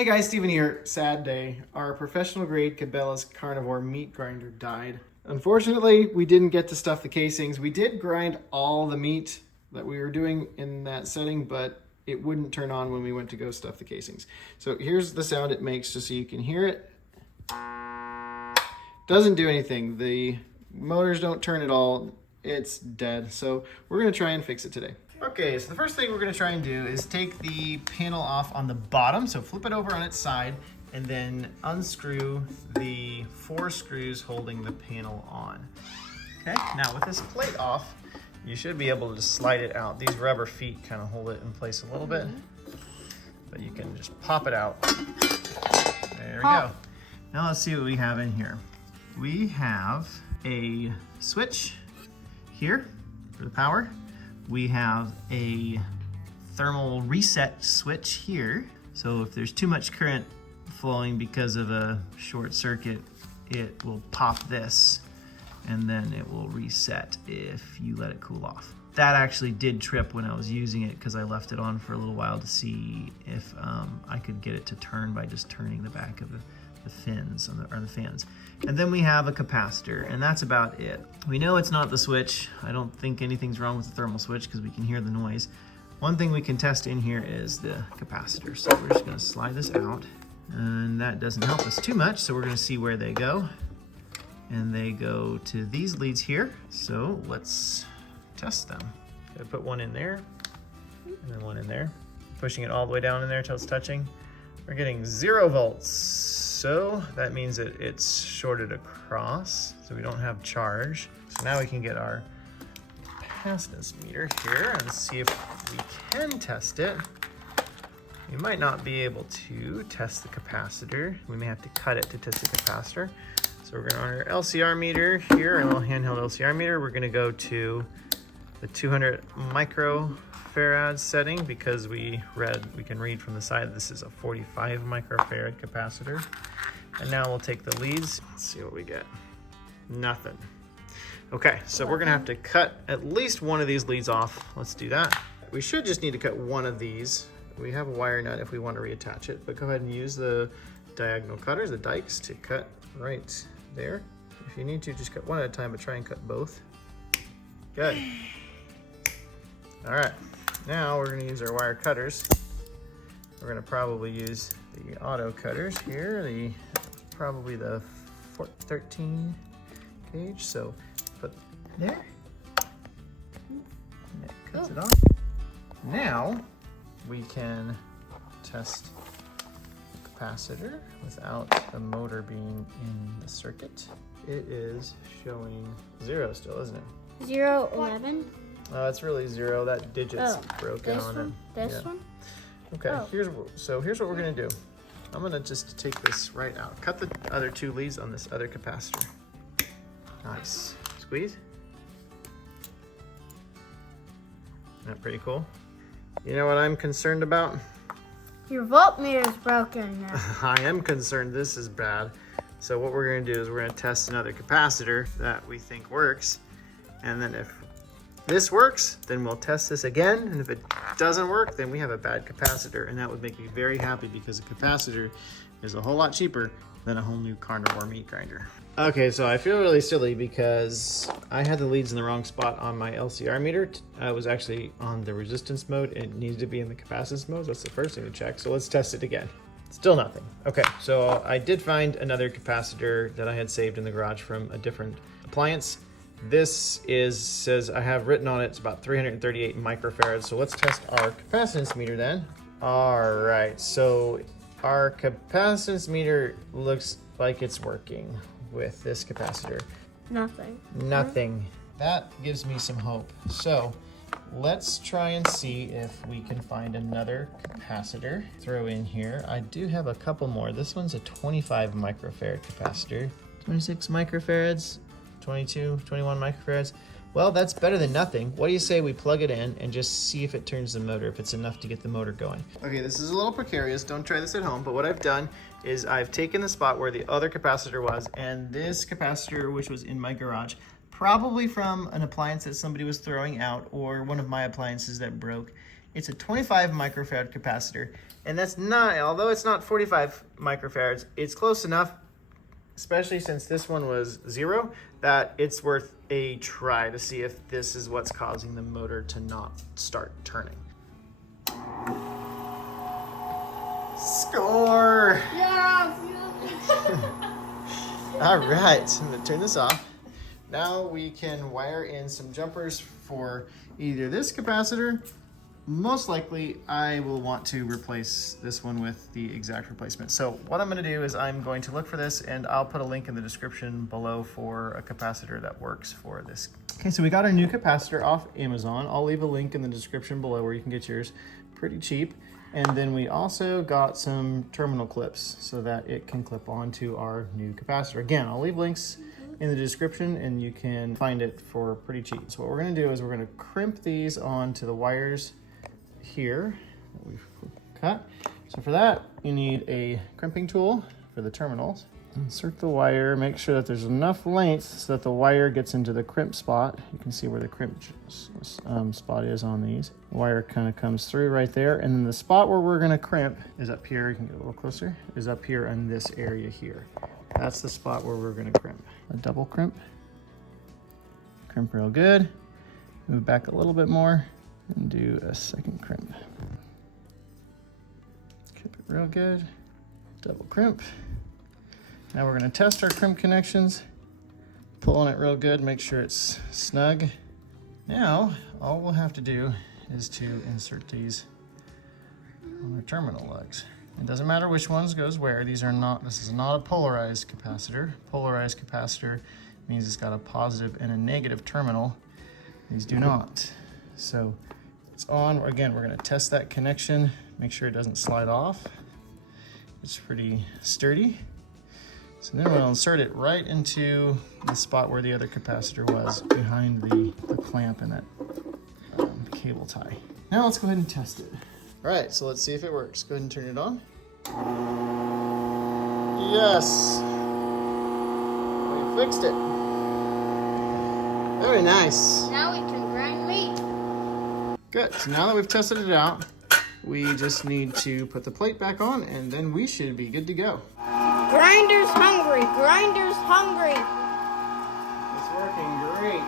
Hey guys, Steven here. Sad day. Our professional grade Cabela's Carnivore Meat Grinder died. Unfortunately, we didn't get to stuff the casings. We did grind all the meat that we were doing in that setting, but it wouldn't turn on when we went to go stuff the casings. So here's the sound it makes just so you can hear it. Doesn't do anything. The motors don't turn at all. It's dead. So we're gonna try and fix it today. Okay, so the first thing we're gonna try and do is take the panel off on the bottom. So flip it over on its side and then unscrew the 4 screws holding the panel on. Okay, now with this plate off, you should be able to just slide it out. These rubber feet kind of hold it in place a little bit, but you can just pop it out. There we go. Now let's see what we have in here. We have a switch here for the power. We have a thermal reset switch here. So if there's too much current flowing because of a short circuit, it will pop this and then it will reset if you let it cool off. That actually did trip when I was using it because I left it on for a little while to see if I could get it to turn by just turning the back of the fins or the fans. And then we have a capacitor, and that's about it. We know it's not the switch. I don't think anything's wrong with the thermal switch because we can hear the noise. One thing we can test in here is the capacitor. So we're just gonna slide this out, and that doesn't help us too much. So we're gonna see where they go. And they go to these leads here. So let's test them. Gotta put one in there, and then one in there. Pushing it all the way down in there until it's touching. We're getting 0 volts. So that means that it's shorted across, so we don't have charge. So now we can get our capacitance meter here and see if we can test it. We might not be able to test the capacitor. We may have to cut it to test the capacitor. So we're gonna, on our LCR meter here, a little handheld LCR meter, we're gonna go to the 200 microfarad setting because we can read from the side this is a 45 microfarad capacitor. And now we'll take the leads. Let's see what we get. Nothing. Okay, so we're gonna have to cut at least one of these leads off. Let's do that. We should just need to cut one of these. We have a wire nut if we want to reattach it, but go ahead and use the diagonal cutters, the dikes, to cut right there. If you need to, just cut one at a time, but try and cut both. Good. All right, now we're gonna use our wire cutters. We're gonna probably use the auto cutters here, probably the 13 gauge. So put there, and that cuts it off. Now we can test the capacitor without the motor being in the circuit. It is showing 0 still, isn't it? 0, 11. It's really 0. That digit's broken this on one? it. This one? Okay, here's what we're gonna do. I'm gonna just take this right out. Cut the other 2 leads on this other capacitor. Nice. Squeeze. Isn't that pretty cool? You know what I'm concerned about? Your voltmeter is broken now. I am concerned this is bad. So what we're gonna do is we're gonna test another capacitor that we think works. And then if this works, then we'll test this again. And if it doesn't work, then we have a bad capacitor. And that would make me very happy because a capacitor is a whole lot cheaper than a whole new carnivore meat grinder. Okay, so I feel really silly because I had the leads in the wrong spot on my LCR meter. I was actually on the resistance mode. It needed to be in the capacitance mode. That's the first thing to check. So let's test it again. Still nothing. Okay, so I did find another capacitor that I had saved in the garage from a different appliance. This says I have written on it, it's about 338 microfarads. So let's test our capacitance meter then. All right, so our capacitance meter looks like it's working with this capacitor. Nothing. Nothing. That gives me some hope. So let's try and see if we can find another capacitor. Throw in here. I do have a couple more. This one's a 25 microfarad capacitor. 26 microfarads. 22, 21 microfarads. Well, that's better than nothing. What do you say we plug it in and just see if it turns the motor, if it's enough to get the motor going? Okay, this is a little precarious. Don't try this at home, but what I've done is I've taken the spot where the other capacitor was, and this capacitor, which was in my garage, probably from an appliance that somebody was throwing out or one of my appliances that broke, It's a 25 microfarad capacitor, and that's not, although it's not 45 microfarads, it's close enough, especially since this one was 0, that it's worth a try to see if this is what's causing the motor to not start turning. Score! Yes! All right, so I'm gonna turn this off. Now we can wire in some jumpers for either this capacitor. Most likely I will want to replace this one with the exact replacement. So what I'm gonna do is I'm going to look for this, and I'll put a link in the description below for a capacitor that works for this. Okay, so we got our new capacitor off Amazon. I'll leave a link in the description below where you can get yours pretty cheap. And then we also got some terminal clips so that it can clip onto our new capacitor. Again, I'll leave links in the description and you can find it for pretty cheap. So what we're gonna do is we're gonna crimp these onto the wires here that we've cut. So for that, you need a crimping tool for the terminals. Insert the wire, make sure that there's enough length so that the wire gets into the crimp spot. You can see where the crimp spot is on these. The wire kind of comes through right there, and then the spot where we're gonna crimp is up here. You can get a little closer, is up here in this area here. That's the spot where we're gonna crimp. A double crimp. Crimp real good. Move back a little bit more and do a second crimp. Crimp it real good. Double crimp. Now we're going to test our crimp connections, pulling it real good, make sure it's snug. Now, all we'll have to do is to insert these on our terminal lugs. It doesn't matter which ones goes where. This is not a polarized capacitor. Polarized capacitor means it's got a positive and a negative terminal. These do not. So it's on. Again, we're going to test that connection, make sure it doesn't slide off. It's pretty sturdy. So then we'll insert it right into the spot where the other capacitor was, behind the clamp and that cable tie. Now let's go ahead and test it. All right, so let's see if it works. Go ahead and turn it on. Yes, we fixed it. Very nice. Now we can grind meat. Good, so now that we've tested it out, we just need to put the plate back on and then we should be good to go. Grinder's hungry. Grinder's hungry. It's working great.